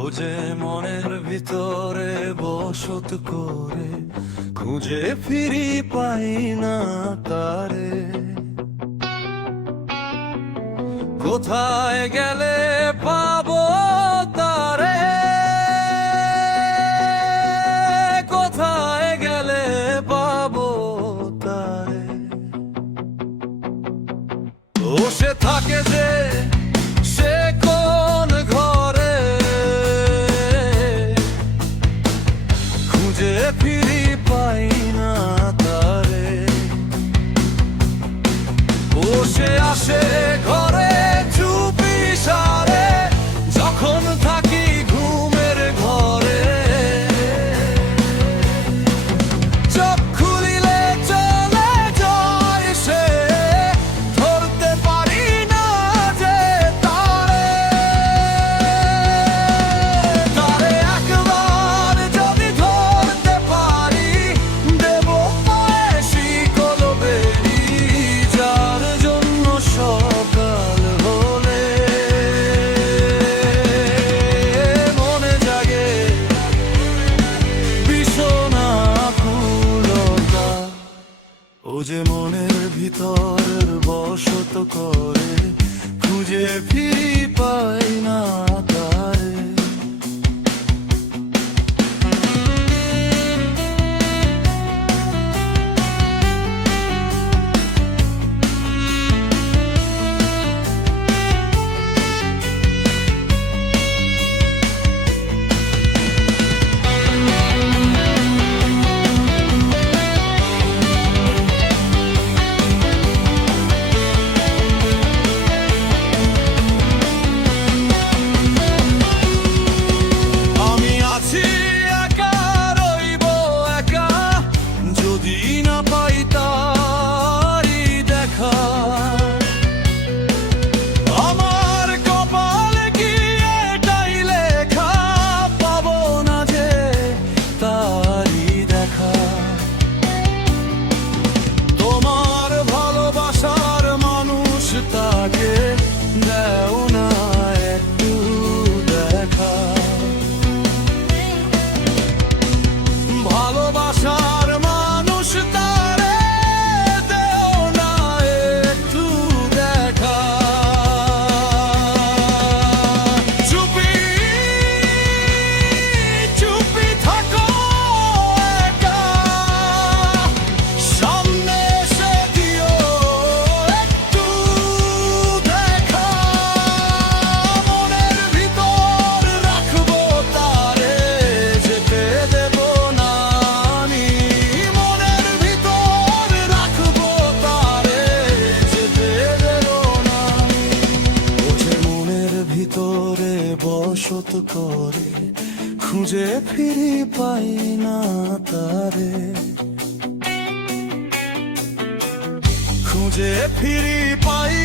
ও যে মনের ভিতরে বসত করে খুঁজে ফিরি পাই না তারে। কোথায় গেলে পাবো তারে, কোথায় গেলে পাবো তারে। ও সে থাকে যে সে কোন ঘরে, খুঁজে ফিরি পাই না তারে। ও সে আসে ঘরে চুপি সারে, যখন থাকি ঘুমের ঘরে। চোখ খুলিলে চলে যায় সে, ধরতে পারি না যে তারে। তারে একবার যদি ধরতে পারি, দেব পায়ে শিকল বেরি। যার জন্য সকাল হলে মনে জাগে ভীষণ আকুলতা। ও যে মনের ভিতর বসত করে খুঁজে ফিরি পাই না তারে। আমি আছি একা, রইব একা, যদি না পাই তারি দেখা। আমার কপালে কি এটাই লেখা, পাবো না যে তারি দেখা। তোমার ভালোবাসার মানুষ তাকে দেও না একটু দেখা। ভালোবাসার মানুষ তারে দেও না একটু দেখা। চুপি চুপি থাকো একা, সামনে এসে দিও একটু দেখা। মনের ভিতর রাখবো তারে, যেতে দেব না আমি। মনের ভিতর রাখবো তারে, যেতে দেব না আমি। ও যে মনের ভিতরে বসত করে খুঁজে ফিরি পাই না তারে। খুঁজে ফিরি পাই